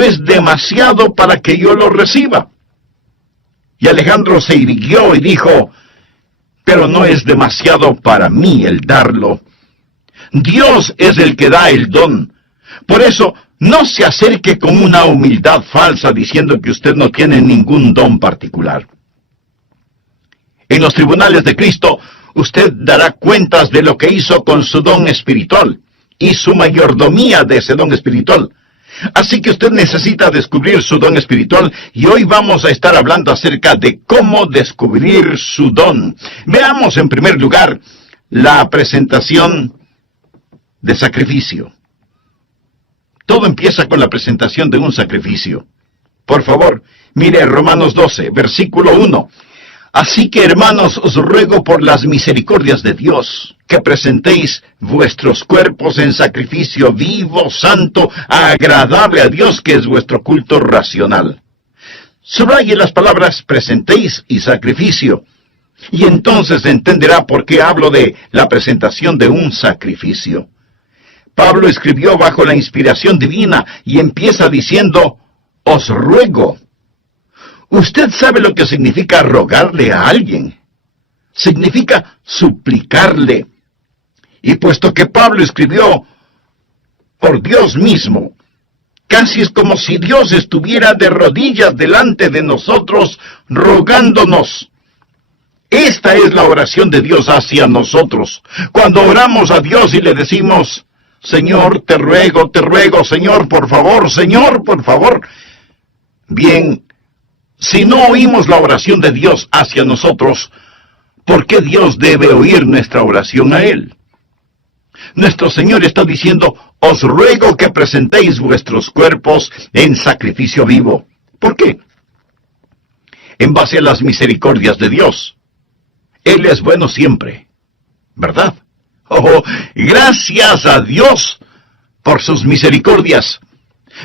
eso es demasiado para que yo lo reciba. Y Alejandro se irguió y dijo, pero no es demasiado para mí el darlo. Dios es el que da el don. Por eso, no se acerque con una humildad falsa diciendo que usted no tiene ningún don particular. En los tribunales de Cristo, usted dará cuentas de lo que hizo con su don espiritual y su mayordomía de ese don espiritual. Así que usted necesita descubrir su don espiritual y hoy vamos a estar hablando acerca de cómo descubrir su don. Veamos en primer lugar la presentación de sacrificio. Todo empieza con la presentación de un sacrificio. Por favor, mire Romanos 12, versículo 1. Así que, hermanos, os ruego por las misericordias de Dios, que presentéis vuestros cuerpos en sacrificio vivo, santo, agradable a Dios, que es vuestro culto racional. Subraye las palabras presentéis y sacrificio, y entonces entenderá por qué hablo de la presentación de un sacrificio. Pablo escribió bajo la inspiración divina y empieza diciendo, os ruego. Usted sabe lo que significa rogarle a alguien. Significa suplicarle. Y puesto que Pablo escribió por Dios mismo, casi es como si Dios estuviera de rodillas delante de nosotros, rogándonos. Esta es la oración de Dios hacia nosotros. Cuando oramos a Dios y le decimos, Señor, te ruego, Señor, por favor. Bien, si no oímos la oración de Dios hacia nosotros, ¿por qué Dios debe oír nuestra oración a Él? Nuestro Señor está diciendo, os ruego que presentéis vuestros cuerpos en sacrificio vivo. ¿Por qué? En base a las misericordias de Dios. Él es bueno siempre, ¿verdad? Oh, gracias a Dios por sus misericordias.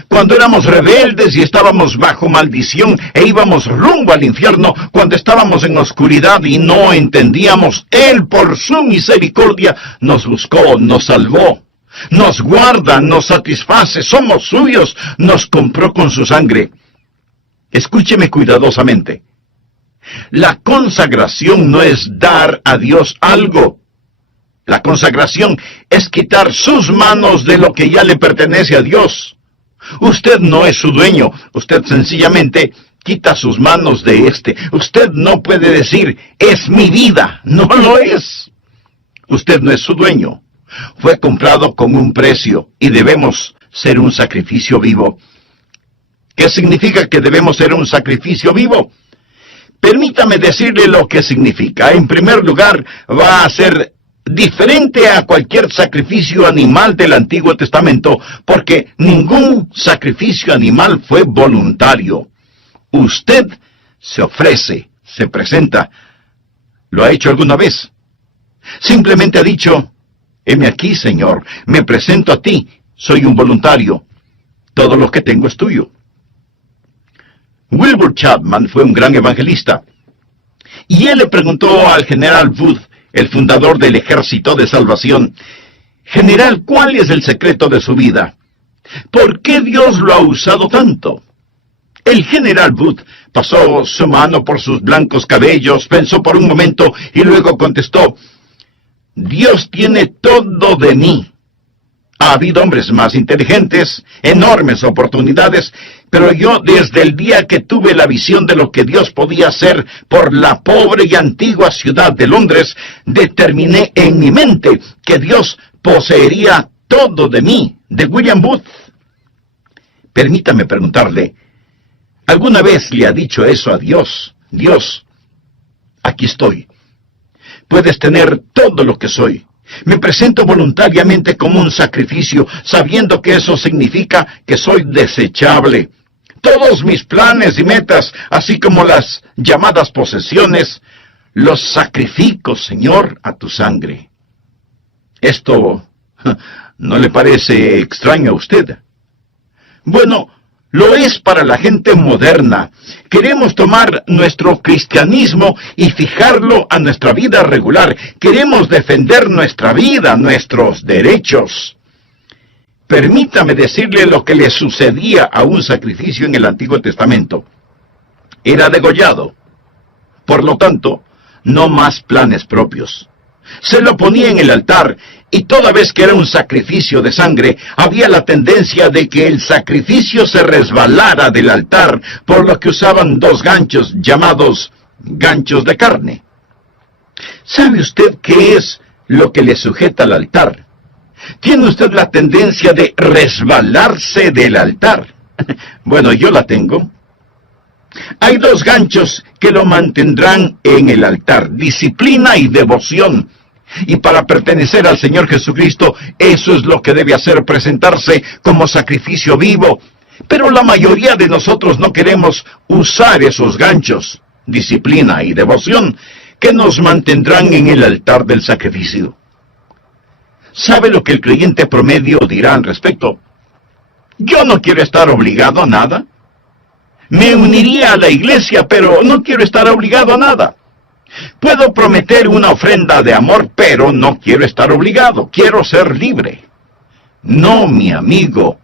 Cuando éramos rebeldes y estábamos bajo maldición e íbamos rumbo al infierno, cuando estábamos en oscuridad y no entendíamos, Él por su misericordia nos buscó, nos salvó, nos guarda, nos satisface, somos suyos, nos compró con su sangre. Escúcheme cuidadosamente. La consagración no es dar a Dios algo. La consagración es quitar sus manos de lo que ya le pertenece a Dios. Usted no es su dueño, usted sencillamente quita sus manos de éste. Usted no puede decir, es mi vida, no lo es. Usted no es su dueño. Fue comprado con un precio y debemos ser un sacrificio vivo. ¿Qué significa que debemos ser un sacrificio vivo? Permítame decirle lo que significa. En primer lugar, va a ser diferente a cualquier sacrificio animal del Antiguo Testamento, porque ningún sacrificio animal fue voluntario. Usted se ofrece, se presenta. ¿Lo ha hecho alguna vez? Simplemente ha dicho, heme aquí, Señor, me presento a ti, soy un voluntario. Todo lo que tengo es tuyo. Wilbur Chapman fue un gran evangelista, y él le preguntó al general Wood, el fundador del Ejército de Salvación, General, ¿cuál es el secreto de su vida? ¿Por qué Dios lo ha usado tanto? El general Wood pasó su mano por sus blancos cabellos, pensó por un momento y luego contestó, Dios tiene todo de mí. Ha habido hombres más inteligentes, enormes oportunidades, pero yo desde el día que tuve la visión de lo que Dios podía hacer por la pobre y antigua ciudad de Londres, determiné en mi mente que Dios poseería todo de mí, de William Booth. Permítame preguntarle, ¿alguna vez le ha dicho eso a Dios? Dios, aquí estoy. Puedes tener todo lo que soy. Me presento voluntariamente como un sacrificio, sabiendo que eso significa que soy desechable. Todos mis planes y metas, así como las llamadas posesiones, los sacrifico, Señor, a tu sangre. ¿Esto no le parece extraño a usted? Bueno, lo es para la gente moderna. Queremos tomar nuestro cristianismo y fijarlo a nuestra vida regular. Queremos defender nuestra vida, nuestros derechos. permítame decirle lo que le sucedía a un sacrificio en el Antiguo Testamento. Era degollado. Por lo tanto, no más planes propios. Se lo ponía en el altar, y toda vez que era un sacrificio de sangre, había la tendencia de que el sacrificio se resbalara del altar, por lo que usaban 2 ganchos llamados ganchos de carne. ¿Sabe usted qué es lo que le sujeta al altar? ¿Tiene usted la tendencia de resbalarse del altar? Bueno, yo la tengo. Hay 2 ganchos que lo mantendrán en el altar: disciplina y devoción. Y para pertenecer al Señor Jesucristo, eso es lo que debe hacer, presentarse como sacrificio vivo. Pero la mayoría de nosotros no queremos usar esos ganchos, disciplina y devoción, que nos mantendrán en el altar del sacrificio. ¿Sabe lo que el creyente promedio dirá al respecto? Yo no quiero estar obligado a nada. Me uniría a la iglesia, pero no quiero estar obligado a nada. Puedo prometer una ofrenda de amor, pero no quiero estar obligado. Quiero ser libre. No, mi amigo.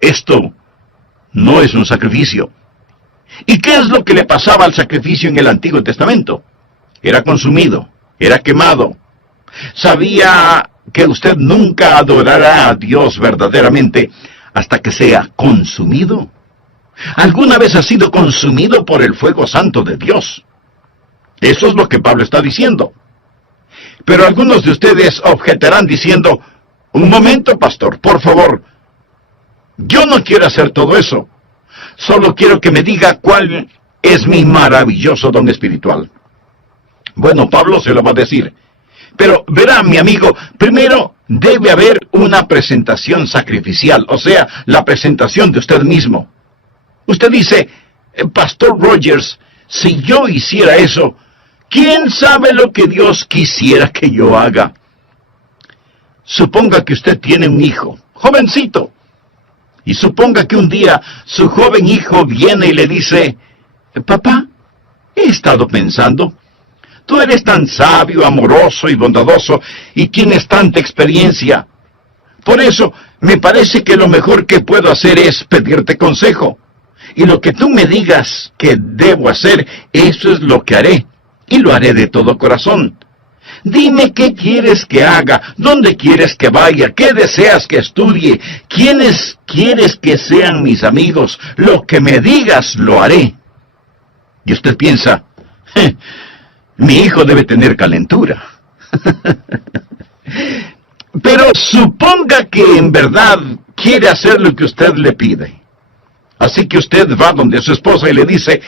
Esto no es un sacrificio. ¿Y qué es lo que le pasaba al sacrificio en el Antiguo Testamento? Era consumido, era quemado. ¿Sabía que usted nunca adorará a Dios verdaderamente hasta que sea consumido? ¿Alguna vez ha sido consumido por el fuego santo de Dios? Eso es lo que Pablo está diciendo. Pero algunos de ustedes objetarán diciendo: un momento, pastor, por favor. Yo no quiero hacer todo eso. Solo quiero que me diga cuál es mi maravilloso don espiritual. Bueno, Pablo se lo va a decir. Pero verá, mi amigo, primero debe haber una presentación sacrificial, o sea, la presentación de usted mismo. Usted dice: Pastor Rogers, si yo hiciera eso, ¿quién sabe lo que Dios quisiera que yo haga? Suponga que usted tiene un hijo, jovencito, y suponga que un día su joven hijo viene y le dice: papá, he estado pensando, tú eres tan sabio, amoroso y bondadoso, y tienes tanta experiencia. Por eso, me parece que lo mejor que puedo hacer es pedirte consejo. Y lo que tú me digas que debo hacer, eso es lo que haré. Y lo haré de todo corazón. Dime qué quieres que haga, dónde quieres que vaya, qué deseas que estudie, quiénes quieres que sean mis amigos. Lo que me digas, lo haré. Y usted piensa: mi hijo debe tener calentura. Pero suponga que en verdad quiere hacer lo que usted le pide. Así que usted va donde su esposa y le dice: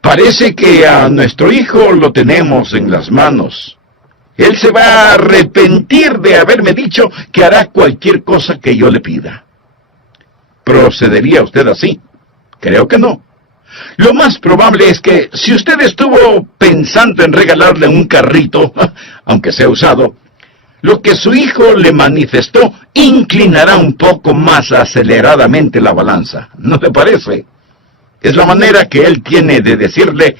parece que a nuestro hijo lo tenemos en las manos. Él se va a arrepentir de haberme dicho que hará cualquier cosa que yo le pida. ¿Procedería usted así? Creo que no. Lo más probable es que si usted estuvo pensando en regalarle un carrito, aunque sea usado, lo que su hijo le manifestó inclinará un poco más aceleradamente la balanza. ¿No te parece? Es la manera que él tiene de decirle: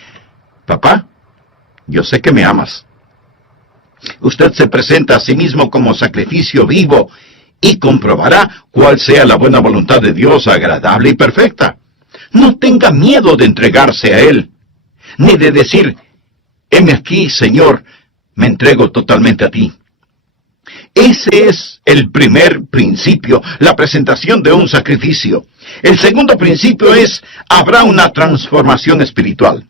papá, yo sé que me amas. Usted se presenta a sí mismo como sacrificio vivo y comprobará cuál sea la buena voluntad de Dios, agradable y perfecta. No tenga miedo de entregarse a Él, ni de decir: heme aquí, Señor, me entrego totalmente a ti. Ese es el primer principio, la presentación de un sacrificio. El segundo principio es: habrá una transformación espiritual.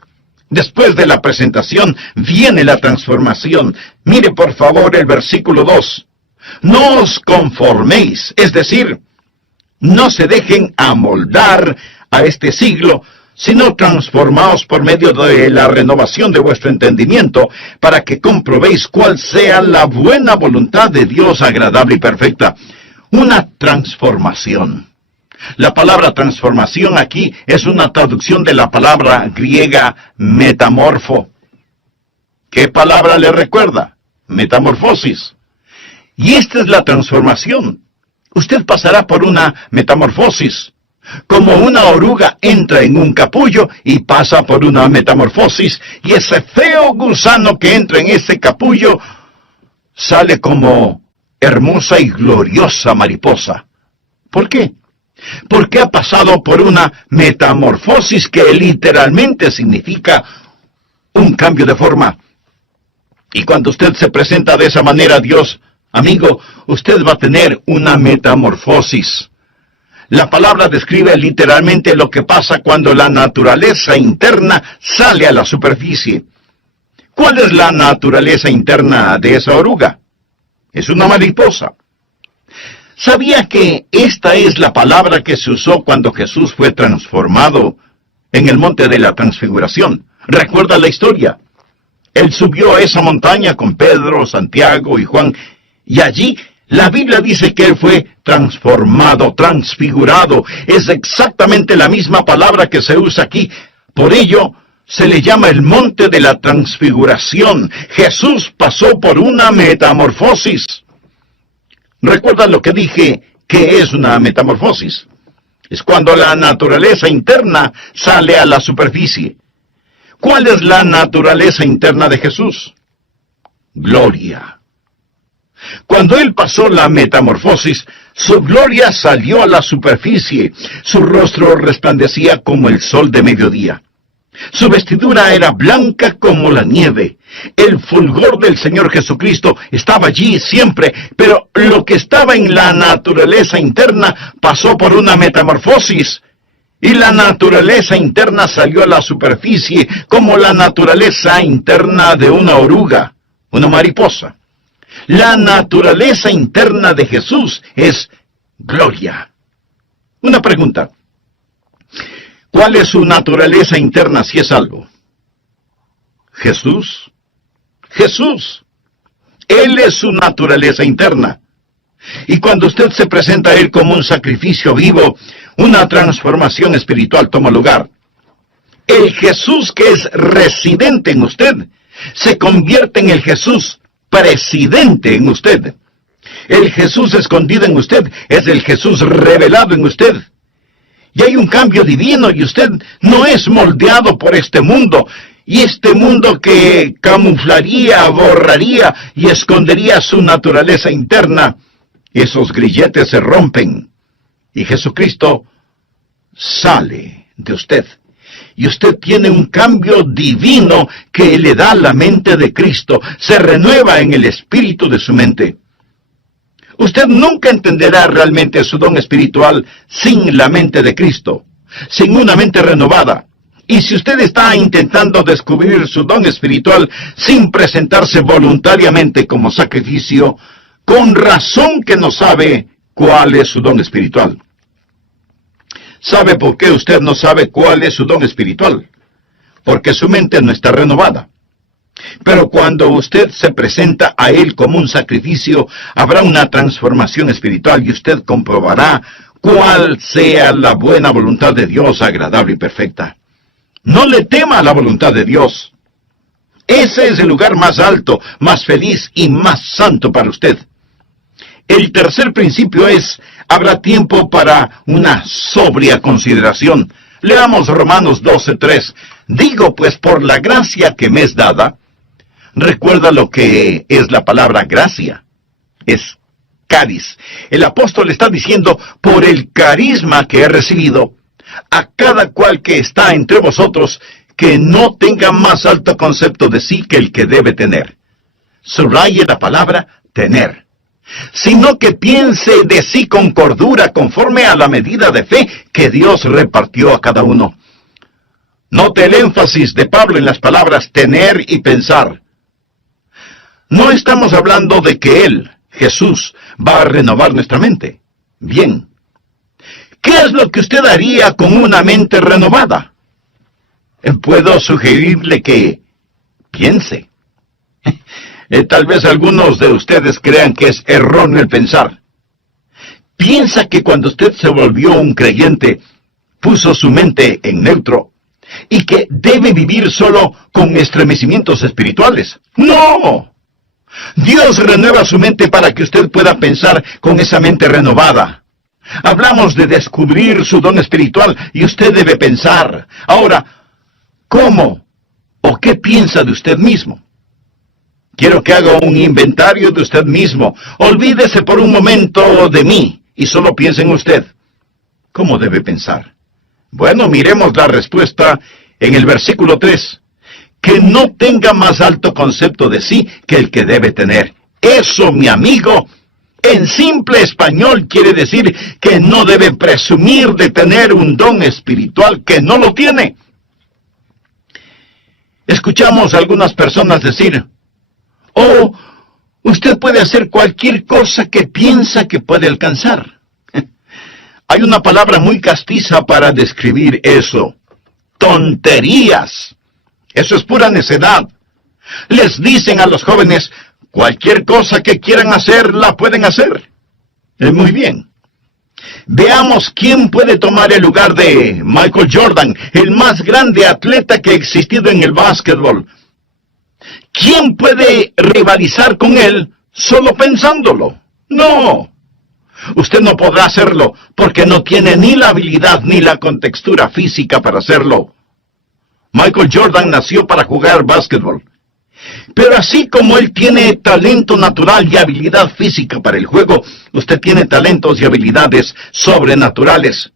Después de la presentación viene la transformación. Mire por favor el versículo 2. No os conforméis, es decir, no se dejen amoldar a este siglo, sino transformaos por medio de la renovación de vuestro entendimiento, para que comprobéis cuál sea la buena voluntad de Dios, agradable y perfecta. Una transformación. La palabra transformación aquí es una traducción de la palabra griega metamorfo. ¿Qué palabra le recuerda? Metamorfosis. Y esta es la transformación. Usted pasará por una metamorfosis. Como una oruga entra en un capullo y pasa por una metamorfosis, y ese feo gusano que entra en ese capullo sale como hermosa y gloriosa mariposa. ¿Por qué? Porque ha pasado por una metamorfosis que literalmente significa un cambio de forma. Y cuando usted se presenta de esa manera a Dios, amigo, usted va a tener una metamorfosis. La palabra describe literalmente lo que pasa cuando la naturaleza interna sale a la superficie. ¿Cuál es la naturaleza interna de esa oruga? Es una mariposa. ¿Sabía que esta es la palabra que se usó cuando Jesús fue transformado en el monte de la transfiguración? ¿Recuerda la historia? Él subió a esa montaña con Pedro, Santiago y Juan, y allí la Biblia dice que él fue transformado, transfigurado. Es exactamente la misma palabra que se usa aquí. Por ello, se le llama el monte de la transfiguración. Jesús pasó por una metamorfosis. ¿Recuerdan lo que dije que es una metamorfosis? Es cuando la naturaleza interna sale a la superficie. ¿Cuál es la naturaleza interna de Jesús? Gloria. Cuando Él pasó la metamorfosis, su gloria salió a la superficie. Su rostro resplandecía como el sol de mediodía. Su vestidura era blanca como la nieve. El fulgor del Señor Jesucristo estaba allí siempre, pero lo que estaba en la naturaleza interna pasó por una metamorfosis. Y la naturaleza interna salió a la superficie como la naturaleza interna de una oruga, una mariposa. La naturaleza interna de Jesús es gloria. Una pregunta. ¿Cuál es su naturaleza interna si es algo? Jesús. Jesús. Él es su naturaleza interna. Y cuando usted se presenta a Él como un sacrificio vivo, una transformación espiritual toma lugar. El Jesús que es residente en usted se convierte en el Jesús presidente en usted. El Jesús escondido en usted es el Jesús revelado en usted. Y hay un cambio divino y usted no es moldeado por este mundo. Y este mundo que camuflaría, borraría y escondería su naturaleza interna, esos grilletes se rompen. Y Jesucristo sale de usted. Y usted tiene un cambio divino que le da la mente de Cristo. Se renueva en el espíritu de su mente. Usted nunca entenderá realmente su don espiritual sin la mente de Cristo, sin una mente renovada. Y si usted está intentando descubrir su don espiritual sin presentarse voluntariamente como sacrificio, con razón que no sabe cuál es su don espiritual. ¿Sabe por qué usted no sabe cuál es su don espiritual? Porque su mente no está renovada. Pero cuando usted se presenta a Él como un sacrificio, habrá una transformación espiritual y usted comprobará cuál sea la buena voluntad de Dios, agradable y perfecta. No le tema a la voluntad de Dios. Ese es el lugar más alto, más feliz y más santo para usted. El tercer principio es, habrá tiempo para una sobria consideración. Leamos Romanos 12:3. Digo pues por la gracia que me es dada. Recuerda lo que es la palabra gracia. Es caris. El apóstol está diciendo, por el carisma que he recibido, a cada cual que está entre vosotros, que no tenga más alto concepto de sí que el que debe tener. Subraye la palabra tener. Sino que piense de sí con cordura, conforme a la medida de fe que Dios repartió a cada uno. Note el énfasis de Pablo en las palabras tener y pensar. No estamos hablando de que Él, Jesús, va a renovar nuestra mente. Bien. ¿Qué es lo que usted haría con una mente renovada? Puedo sugerirle que piense. Tal vez algunos de ustedes crean que es erróneo el pensar. Piensa que cuando usted se volvió un creyente, puso su mente en neutro, y que debe vivir solo con estremecimientos espirituales. ¡No! Dios renueva su mente para que usted pueda pensar con esa mente renovada. Hablamos de descubrir su don espiritual y usted debe pensar. Ahora, ¿cómo o qué piensa de usted mismo? Quiero que haga un inventario de usted mismo. Olvídese por un momento de mí y solo piense en usted. ¿Cómo debe pensar? Bueno, miremos la respuesta en el versículo 3. Que no tenga más alto concepto de sí que el que debe tener. Eso, mi amigo, en simple español quiere decir que no debe presumir de tener un don espiritual que no lo tiene. Escuchamos a algunas personas decir, oh, usted puede hacer cualquier cosa que piensa que puede alcanzar. Hay una palabra muy castiza para describir eso. Tonterías. Eso es pura necedad. Les dicen a los jóvenes, cualquier cosa que quieran hacer, la pueden hacer. Muy bien. Veamos quién puede tomar el lugar de Michael Jordan, el más grande atleta que ha existido en el básquetbol. ¿Quién puede rivalizar con él solo pensándolo? No. Usted no podrá hacerlo porque no tiene ni la habilidad ni la contextura física para hacerlo. Michael Jordan nació para jugar básquetbol. Pero así como él tiene talento natural y habilidad física para el juego, usted tiene talentos y habilidades sobrenaturales.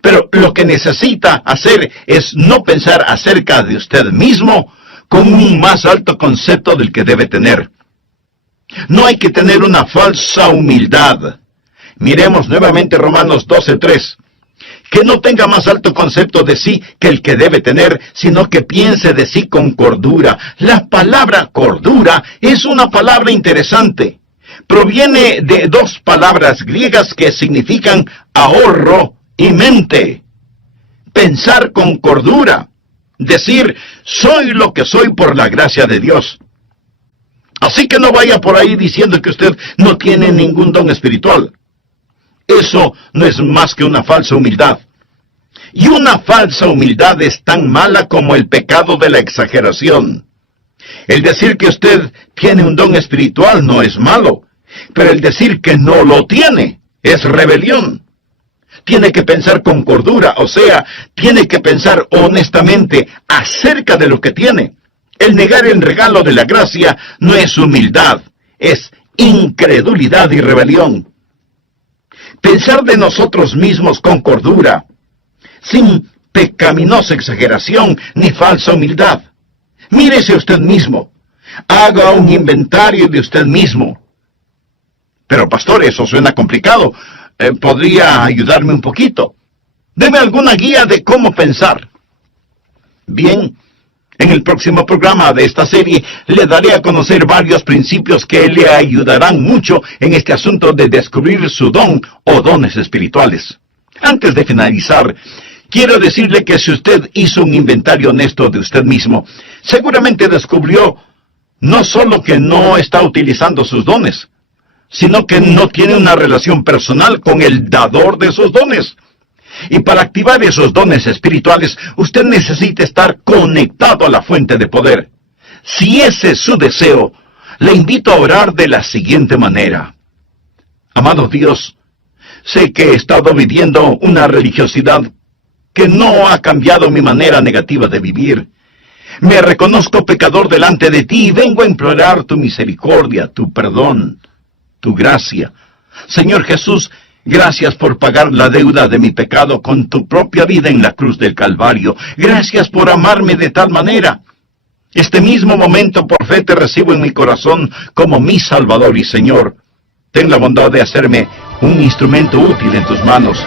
Pero lo que necesita hacer es no pensar acerca de usted mismo con un más alto concepto del que debe tener. No hay que tener una falsa humildad. Miremos nuevamente Romanos 12:3. Que no tenga más alto concepto de sí que el que debe tener, sino que piense de sí con cordura. La palabra cordura es una palabra interesante. Proviene de dos palabras griegas que significan ahorro y mente. Pensar con cordura. Decir, soy lo que soy por la gracia de Dios. Así que no vaya por ahí diciendo que usted no tiene ningún don espiritual. Eso no es más que una falsa humildad. Y una falsa humildad es tan mala como el pecado de la exageración. El decir que usted tiene un don espiritual no es malo, pero el decir que no lo tiene es rebelión. Tiene que pensar con cordura, o sea, tiene que pensar honestamente acerca de lo que tiene. El negar el regalo de la gracia no es humildad, es incredulidad y rebelión. Pensar de nosotros mismos con cordura, sin pecaminosa exageración ni falsa humildad. Mírese usted mismo. Haga un inventario de usted mismo. Pero pastor, eso suena complicado. ¿Podría ayudarme un poquito? Deme alguna guía de cómo pensar. Bien, en el próximo programa de esta serie le daré a conocer varios principios que le ayudarán mucho en este asunto de descubrir su don o dones espirituales. Antes de finalizar, quiero decirle que si usted hizo un inventario honesto de usted mismo, seguramente descubrió no solo que no está utilizando sus dones, sino que no tiene una relación personal con el dador de esos dones. Y para activar esos dones espirituales, usted necesita estar conectado a la fuente de poder. Si ese es su deseo, le invito a orar de la siguiente manera. Amado Dios, sé que he estado viviendo una religiosidad que no ha cambiado mi manera negativa de vivir. Me reconozco pecador delante de ti y vengo a implorar tu misericordia, tu perdón, tu gracia. Señor Jesús, gracias por pagar la deuda de mi pecado con tu propia vida en la cruz del Calvario. Gracias por amarme de tal manera. Este mismo momento por fe te recibo en mi corazón como mi Salvador y Señor. Ten la bondad de hacerme un instrumento útil en tus manos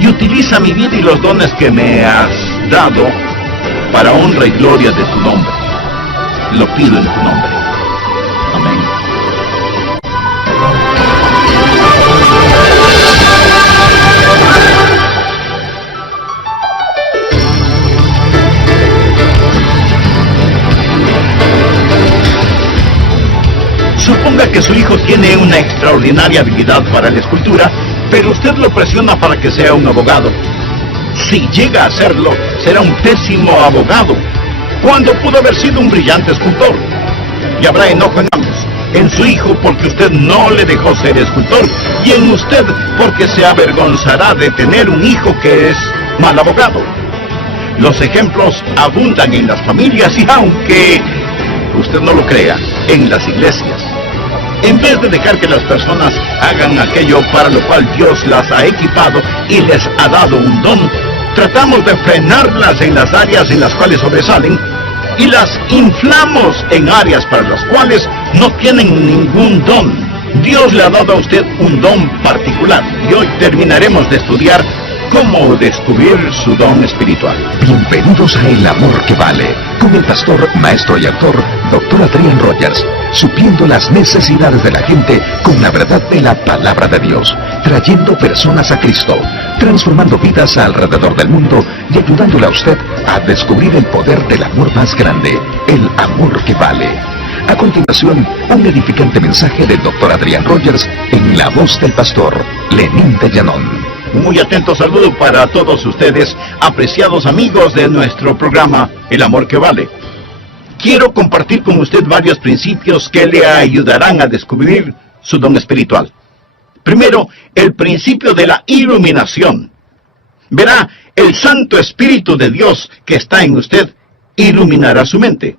y utiliza mi vida y los dones que me has dado para honra y gloria de tu nombre. Lo pido en tu nombre. Amén. Suponga que su hijo tiene una extraordinaria habilidad para la escultura, pero usted lo presiona para que sea un abogado. Si llega a serlo, será un pésimo abogado, cuando pudo haber sido un brillante escultor. Y habrá enojo en su hijo porque usted no le dejó ser escultor, y en usted porque se avergonzará de tener un hijo que es mal abogado. Los ejemplos abundan en las familias y aunque usted no lo crea, en las iglesias. En vez de dejar que las personas hagan aquello para lo cual Dios las ha equipado y les ha dado un don, tratamos de frenarlas en las áreas en las cuales sobresalen y las inflamos en áreas para las cuales no tienen ningún don. Dios le ha dado a usted un don particular y hoy terminaremos de estudiar cómo descubrir su don espiritual. Bienvenidos a El Amor que Vale, con el pastor, maestro y actor, Dr. Adrian Rogers, supliendo las necesidades de la gente con la verdad de la palabra de Dios, trayendo personas a Cristo, transformando vidas alrededor del mundo y ayudándole a usted a descubrir el poder del amor más grande, el amor que vale. A continuación, un edificante mensaje del Dr. Adrian Rogers en la voz del pastor Lenín de Llanón. Un muy atento saludo para todos ustedes, apreciados amigos de nuestro programa El Amor que Vale. Quiero compartir con usted varios principios que le ayudarán a descubrir su don espiritual. Primero, el principio de la iluminación. Verá, el Santo Espíritu de Dios que está en usted iluminará su mente.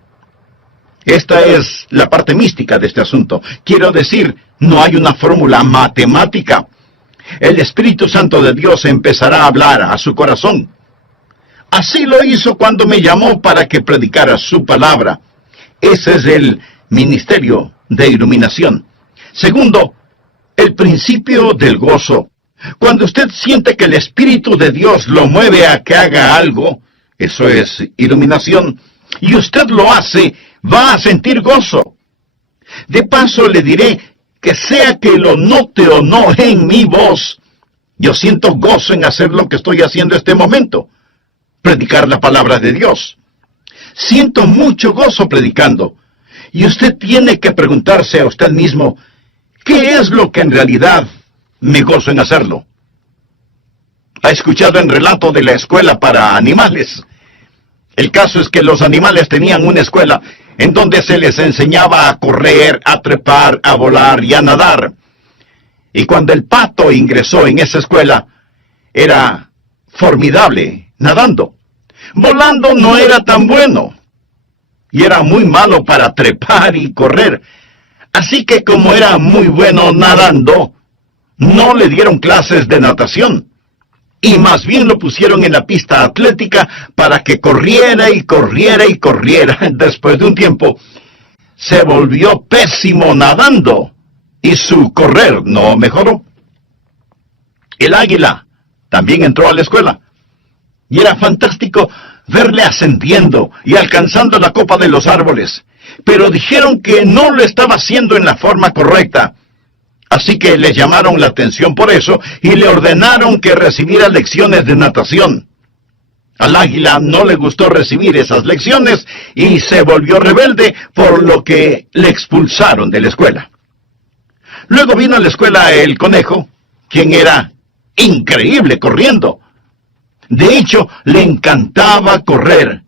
Esta es la parte mística de este asunto. Quiero decir, no hay una fórmula matemática. El Espíritu Santo de Dios empezará a hablar a su corazón. Así lo hizo cuando me llamó para que predicara su palabra. Ese es el ministerio de iluminación. Segundo, el principio del gozo. Cuando usted siente que el Espíritu de Dios lo mueve a que haga algo, eso es iluminación, y usted lo hace, va a sentir gozo. De paso le diré que sea que lo note o no en mi voz, yo siento gozo en hacer lo que estoy haciendo en este momento, predicar la palabra de Dios. Siento mucho gozo predicando, y usted tiene que preguntarse a usted mismo, ¿qué es lo que en realidad me gozo en hacerlo? ¿Ha escuchado el relato de la escuela para animales? El caso es que los animales tenían una escuela en donde se les enseñaba a correr, a trepar, a volar y a nadar. Y cuando el pato ingresó en esa escuela, era formidable nadando. Volando no era tan bueno, y era muy malo para trepar y correr. Así que como era muy bueno nadando, no le dieron clases de natación. Y más bien lo pusieron en la pista atlética para que corriera y corriera y corriera. Después de un tiempo, se volvió pésimo nadando y su correr no mejoró. El águila también entró a la escuela y era fantástico verle ascendiendo y alcanzando la copa de los árboles. Pero dijeron que no lo estaba haciendo en la forma correcta. Así que le llamaron la atención por eso y le ordenaron que recibiera lecciones de natación. Al águila no le gustó recibir esas lecciones y se volvió rebelde, por lo que le expulsaron de la escuela. Luego vino a la escuela el conejo, quien era increíble corriendo. De hecho, le encantaba correr,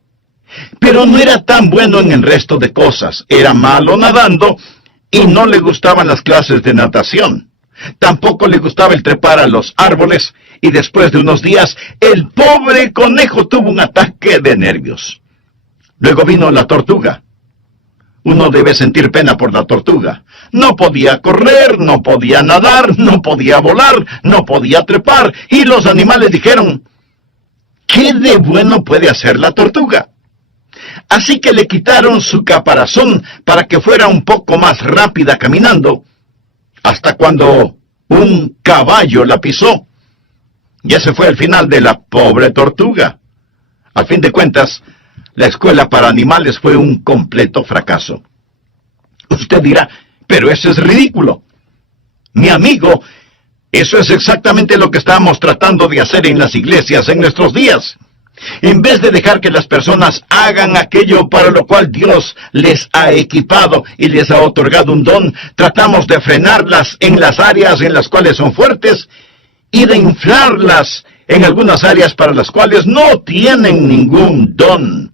pero no era tan bueno en el resto de cosas. Era malo nadando y no le gustaban las clases de natación. Tampoco le gustaba el trepar a los árboles, y después de unos días, el pobre conejo tuvo un ataque de nervios. Luego vino la tortuga. Uno debe sentir pena por la tortuga. No podía correr, no podía nadar, no podía volar, no podía trepar, y los animales dijeron, ¿qué de bueno puede hacer la tortuga? Así que le quitaron su caparazón para que fuera un poco más rápida caminando, hasta cuando un caballo la pisó. Y ese fue el final de la pobre tortuga. A fin de cuentas, la escuela para animales fue un completo fracaso. Usted dirá, pero eso es ridículo. Mi amigo, eso es exactamente lo que estamos tratando de hacer en las iglesias en nuestros días. En vez de dejar que las personas hagan aquello para lo cual Dios les ha equipado y les ha otorgado un don, tratamos de frenarlas en las áreas en las cuales son fuertes y de inflarlas en algunas áreas para las cuales no tienen ningún don.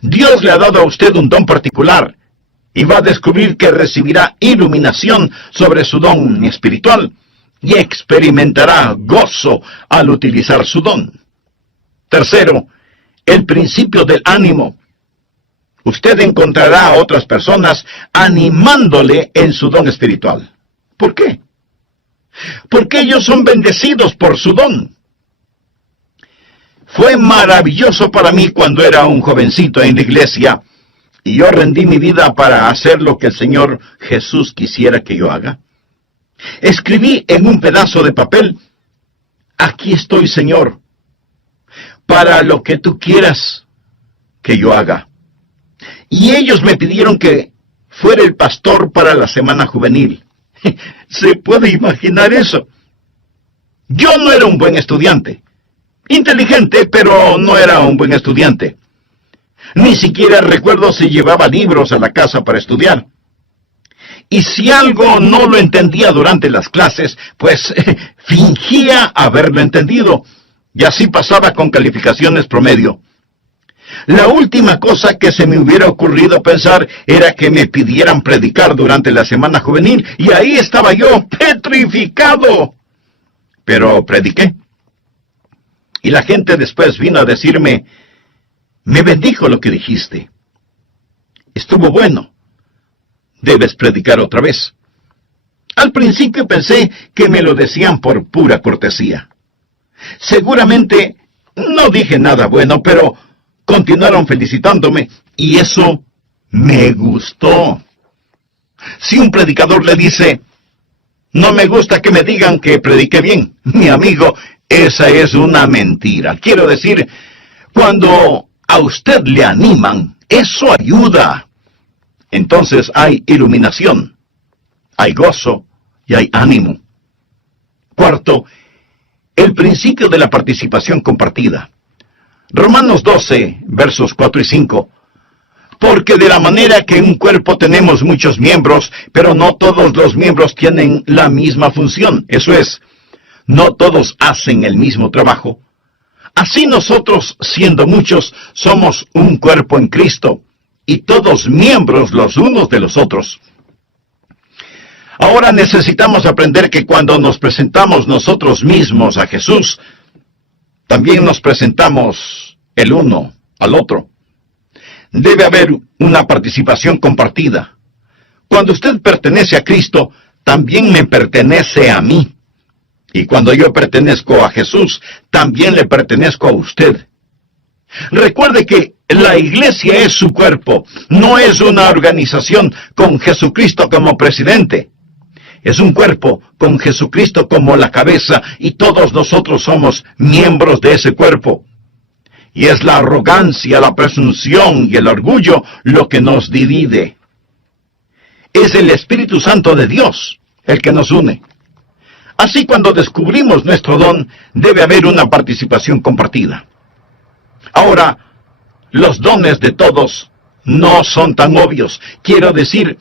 Dios le ha dado a usted un don particular y va a descubrir que recibirá iluminación sobre su don espiritual y experimentará gozo al utilizar su don. Tercero, el principio del ánimo. usted encontrará a otras personas animándole en su don espiritual. ¿Por qué? Porque ellos son bendecidos por su don. Fue maravilloso para mí cuando era un jovencito en la iglesia y yo rendí mi vida para hacer lo que el Señor Jesús quisiera que yo haga. Escribí en un pedazo de papel: aquí estoy, Señor, para lo que tú quieras que yo haga. Y ellos me pidieron que fuera el pastor para la semana juvenil. ¿Se puede imaginar eso? Yo no era un buen estudiante. Inteligente, pero no era un buen estudiante. Ni siquiera recuerdo si llevaba libros a la casa para estudiar. Y si algo no lo entendía durante las clases, pues fingía haberlo entendido. Y así pasaba con calificaciones promedio. La última cosa que se me hubiera ocurrido pensar era que me pidieran predicar durante la semana juvenil, y ahí estaba yo, petrificado. Pero prediqué. Y la gente después vino a decirme: me bendijo lo que dijiste. Estuvo bueno. Debes predicar otra vez. Al principio pensé que me lo decían por pura cortesía. Seguramente no dije nada bueno, pero continuaron felicitándome, y eso me gustó. Si un predicador le dice: no me gusta que me digan que prediqué bien, mi amigo, esa es una mentira. Quiero decir, cuando a usted le animan, eso ayuda. Entonces hay iluminación, hay gozo y hay ánimo. Cuarto, el principio de la participación compartida. Romanos 12, versos 4 y 5. Porque de la manera que en un cuerpo tenemos muchos miembros, pero no todos los miembros tienen la misma función. Eso es, no todos hacen el mismo trabajo. Así nosotros, siendo muchos, somos un cuerpo en Cristo, y todos miembros los unos de los otros. Ahora necesitamos aprender que cuando nos presentamos nosotros mismos a Jesús, también nos presentamos el uno al otro. Debe haber una participación compartida. Cuando usted pertenece a Cristo, también me pertenece a mí. Y cuando yo pertenezco a Jesús, también le pertenezco a usted. Recuerde que la iglesia es su cuerpo, no es una organización con Jesucristo como presidente. Es un cuerpo con Jesucristo como la cabeza, y todos nosotros somos miembros de ese cuerpo. Y es la arrogancia, la presunción y el orgullo lo que nos divide. Es el Espíritu Santo de Dios el que nos une. Así, cuando descubrimos nuestro don, debe haber una participación compartida. Ahora, los dones de todos no son tan obvios. Quiero decir,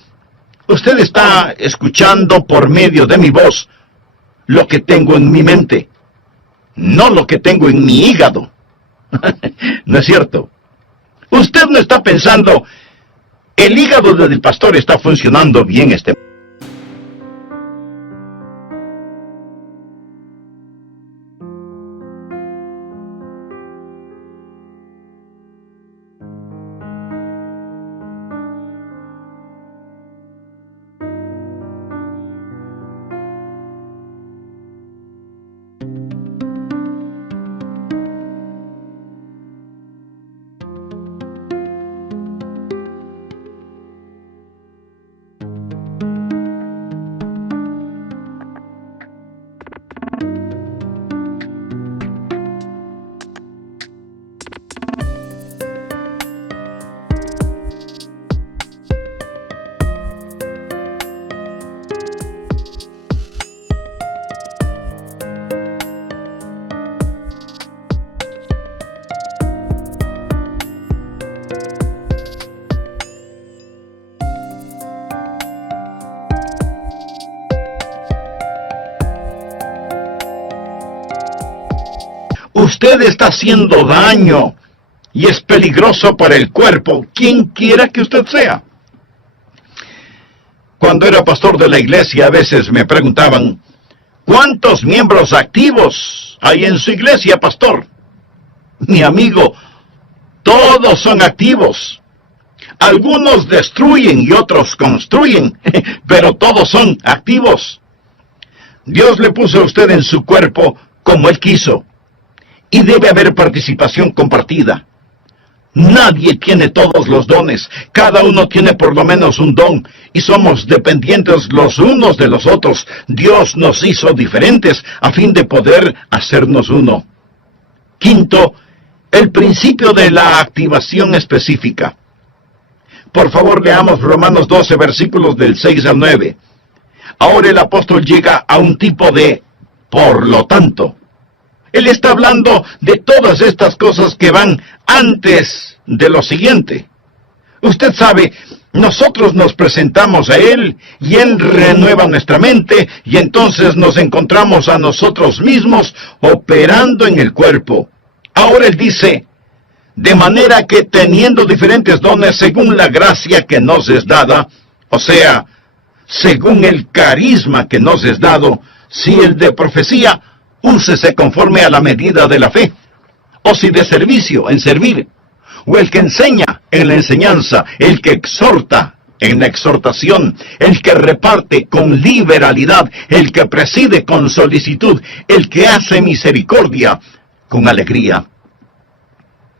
usted está escuchando por medio de mi voz lo que tengo en mi mente, no lo que tengo en mi hígado. ¿No es cierto? Usted no está pensando: el hígado del pastor está funcionando bien este momento. Usted está haciendo daño y es peligroso para el cuerpo, quien quiera que usted sea. Cuando era pastor de la iglesia, a veces me preguntaban: ¿cuántos miembros activos hay en su iglesia, pastor? Mi amigo, todos son activos. Algunos destruyen y otros construyen, pero todos son activos. Dios le puso a usted en su cuerpo como Él quiso, y debe haber participación compartida. Nadie tiene todos los dones, cada uno tiene por lo menos un don, y somos dependientes los unos de los otros. Dios nos hizo diferentes a fin de poder hacernos uno. Quinto, el principio de la activación específica. Por favor, leamos Romanos 12, versículos del 6 al 9. Ahora el apóstol llega a un tipo de por lo tanto. Él está hablando de todas estas cosas que van antes de lo siguiente. Usted sabe, nosotros nos presentamos a Él y Él renueva nuestra mente y entonces nos encontramos a nosotros mismos operando en el cuerpo. Ahora Él dice, de manera que teniendo diferentes dones según la gracia que nos es dada, o sea, según el carisma que nos es dado, si el de profecía, úsese conforme a la medida de la fe, o si de servicio, en servir, o el que enseña, en la enseñanza, el que exhorta, en la exhortación, el que reparte con liberalidad, el que preside con solicitud, el que hace misericordia con alegría.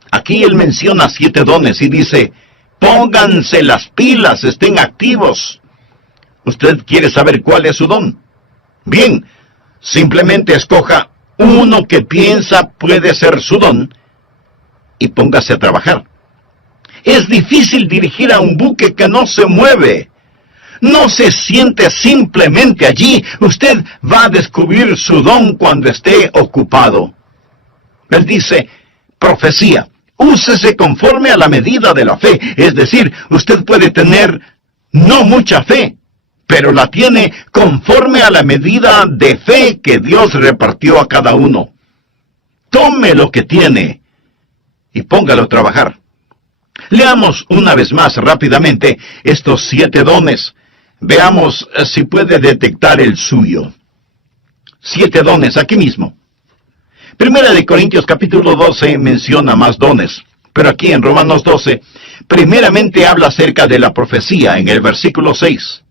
Aquí él menciona 7 dones y dice, pónganse las pilas, estén activos. ¿Usted quiere saber cuál es su don? Bien, simplemente escoja uno que piensa puede ser su don y póngase a trabajar. Es difícil dirigir a un buque que no se mueve. No se siente simplemente allí. Usted va a descubrir su don cuando esté ocupado. Él dice, profecía, úsese conforme a la medida de la fe. Es decir, usted puede tener no mucha fe, pero la tiene conforme a la medida de fe que Dios repartió a cada uno. Tome lo que tiene y póngalo a trabajar. Leamos una vez más rápidamente estos 7 dones. Veamos si puede detectar el suyo. 7 dones aquí mismo. Primera de Corintios capítulo 12 menciona más dones, pero aquí en Romanos 12, primeramente habla acerca de la profecía en el versículo 6.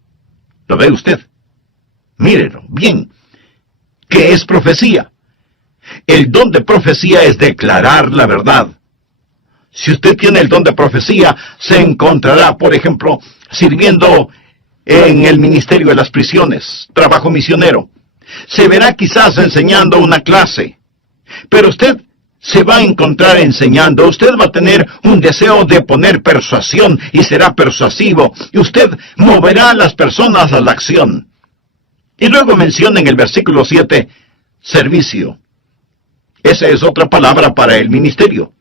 ¿Lo ve usted? Mírelo, bien. ¿Qué es profecía? El don de profecía es declarar la verdad. Si usted tiene el don de profecía, se encontrará, por ejemplo, sirviendo en el ministerio de las prisiones, trabajo misionero. Se verá quizás enseñando una clase. Pero usted se va a encontrar enseñando, usted va a tener un deseo de poner persuasión y será persuasivo, y usted moverá a las personas a la acción. Y luego menciona en el versículo 7, servicio. Esa es otra palabra para el ministerio.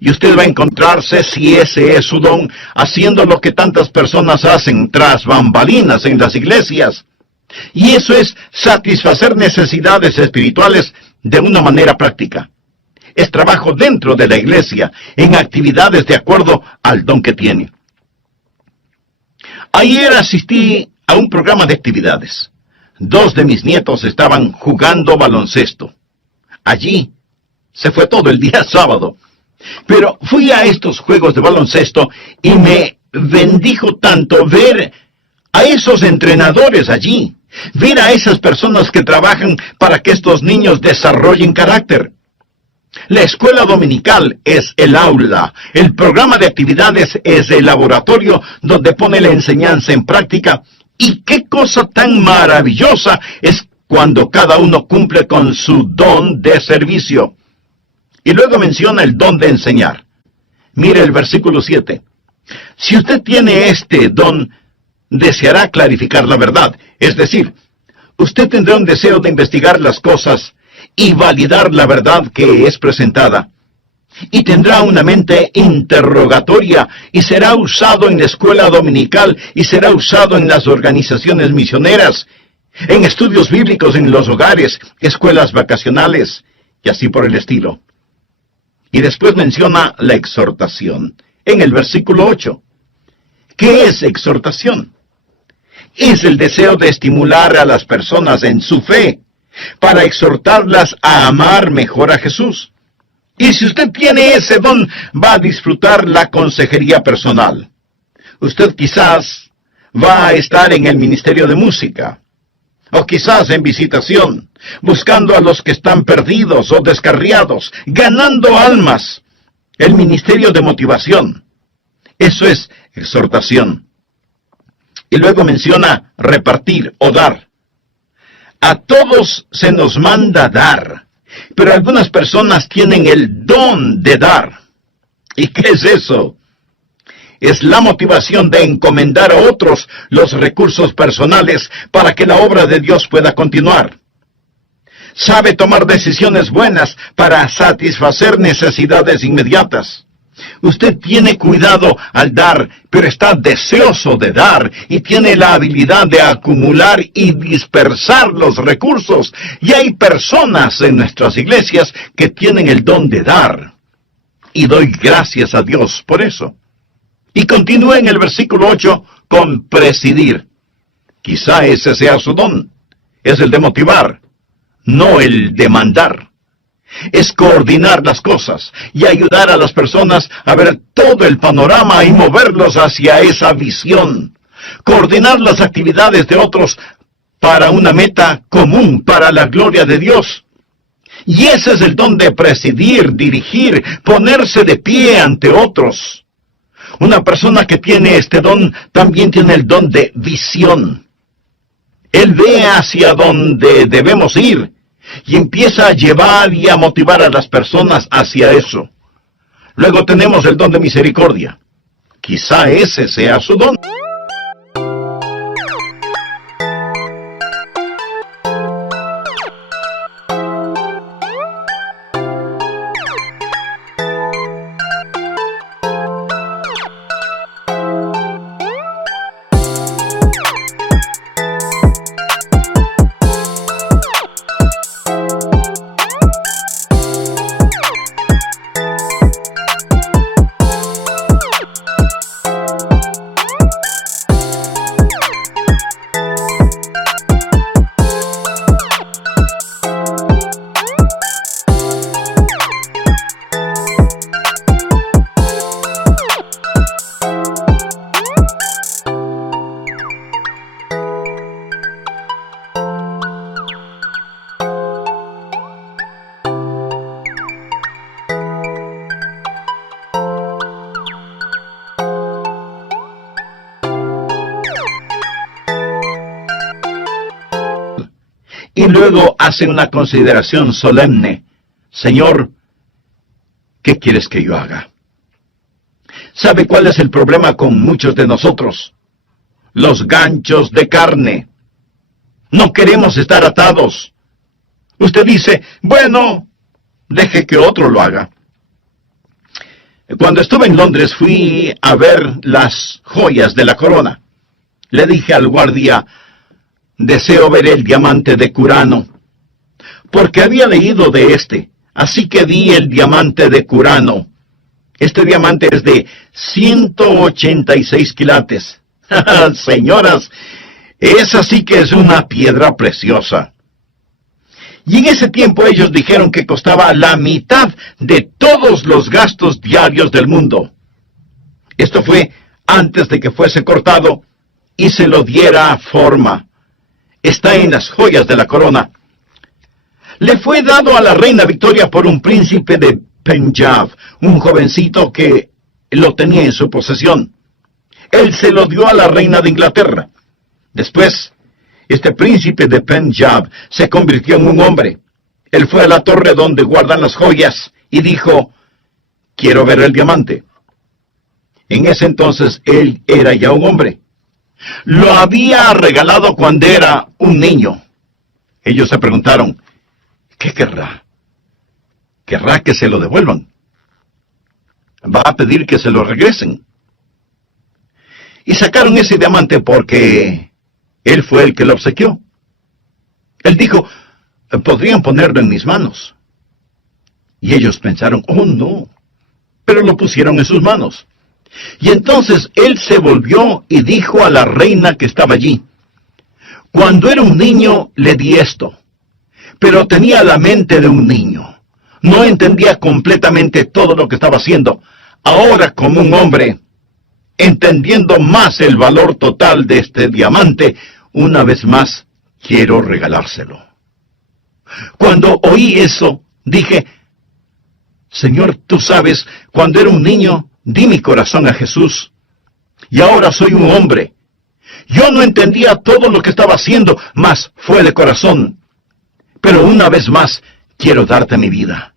Y usted va a encontrarse, si ese es su don, haciendo lo que tantas personas hacen tras bambalinas en las iglesias. Y eso es satisfacer necesidades espirituales de una manera práctica. Es trabajo dentro de la iglesia, en actividades de acuerdo al don que tiene. Ayer asistí a un programa de actividades. 2 de mis nietos estaban jugando baloncesto. Allí se fue todo el día sábado. Pero fui a estos juegos de baloncesto y me bendijo tanto ver a esos entrenadores allí, ver a esas personas que trabajan para que estos niños desarrollen carácter. La escuela dominical es el aula, el programa de actividades es el laboratorio donde pone la enseñanza en práctica. Y qué cosa tan maravillosa es cuando cada uno cumple con su don de servicio. Y luego menciona el don de enseñar. Mire el versículo 7. Si usted tiene este don, deseará clarificar la verdad. Es decir, usted tendrá un deseo de investigar las cosas y validar la verdad que es presentada. Y tendrá una mente interrogatoria y será usado en la escuela dominical y será usado en las organizaciones misioneras, en estudios bíblicos en los hogares, escuelas vacacionales y así por el estilo. Y después menciona la exhortación en el versículo 8. ¿Qué es exhortación? Es el deseo de estimular a las personas en su fe, para exhortarlas a amar mejor a Jesús. Y si usted tiene ese don, va a disfrutar la consejería personal. Usted quizás va a estar en el ministerio de música, o quizás en visitación, buscando a los que están perdidos o descarriados, ganando almas. El ministerio de motivación. Eso es exhortación. Y luego menciona repartir o dar. A todos se nos manda dar, pero algunas personas tienen el don de dar. ¿Y qué es eso? Es la motivación de encomendar a otros los recursos personales para que la obra de Dios pueda continuar. Sabe tomar decisiones buenas para satisfacer necesidades inmediatas. Usted tiene cuidado al dar, pero está deseoso de dar y tiene la habilidad de acumular y dispersar los recursos. Y hay personas en nuestras iglesias que tienen el don de dar. Y doy gracias a Dios por eso. Y continúa en el versículo 8 con presidir. Quizá ese sea su don. Es el de motivar, no el de mandar. Es coordinar las cosas y ayudar a las personas a ver todo el panorama y moverlos hacia esa visión. Coordinar las actividades de otros para una meta común, para la gloria de Dios. Y ese es el don de presidir, dirigir, ponerse de pie ante otros. Una persona que tiene este don también tiene el don de visión. Él ve hacia donde debemos ir y empieza a llevar y a motivar a las personas hacia eso. Luego tenemos el don de misericordia. Quizá ese sea su don. Y luego hace una consideración solemne. Señor, ¿qué quieres que yo haga? ¿Sabe cuál es el problema con muchos de nosotros? Los ganchos de carne. No queremos estar atados. Usted dice, bueno, deje que otro lo haga. Cuando estuve en Londres fui a ver las joyas de la corona. Le dije al guardia, deseo ver el diamante de Curano, porque había leído de este, así que vi el diamante de Curano. Este diamante es de 186 quilates. Señoras, esa sí que es una piedra preciosa. Y en ese tiempo ellos dijeron que costaba la mitad de todos los gastos diarios del mundo. Esto fue antes de que fuese cortado y se lo diera forma. Está en las joyas de la corona. Le fue dado a la reina Victoria por un príncipe de Punjab, un jovencito que lo tenía en su posesión. Él se lo dio a la reina de Inglaterra. Después, este príncipe de Punjab se convirtió en un hombre. Él fue a la torre donde guardan las joyas y dijo, quiero ver el diamante. En ese entonces él era ya un hombre. Lo había regalado cuando era un niño. Ellos se preguntaron, ¿qué querrá? ¿Querrá que se lo devuelvan? ¿Va a pedir que se lo regresen? Y sacaron ese diamante porque él fue el que lo obsequió. Él dijo, podrían ponerlo en mis manos. Y ellos pensaron, oh no, pero lo pusieron en sus manos. Y entonces él se volvió y dijo a la reina que estaba allí, cuando era un niño le di esto, pero tenía la mente de un niño. No entendía completamente todo lo que estaba haciendo. Ahora, como un hombre, entendiendo más el valor total de este diamante, una vez más quiero regalárselo. Cuando oí eso, dije, Señor, tú sabes, cuando era un niño, di mi corazón a Jesús, y ahora soy un hombre. Yo no entendía todo lo que estaba haciendo, mas fue de corazón. Pero una vez más, quiero darte mi vida.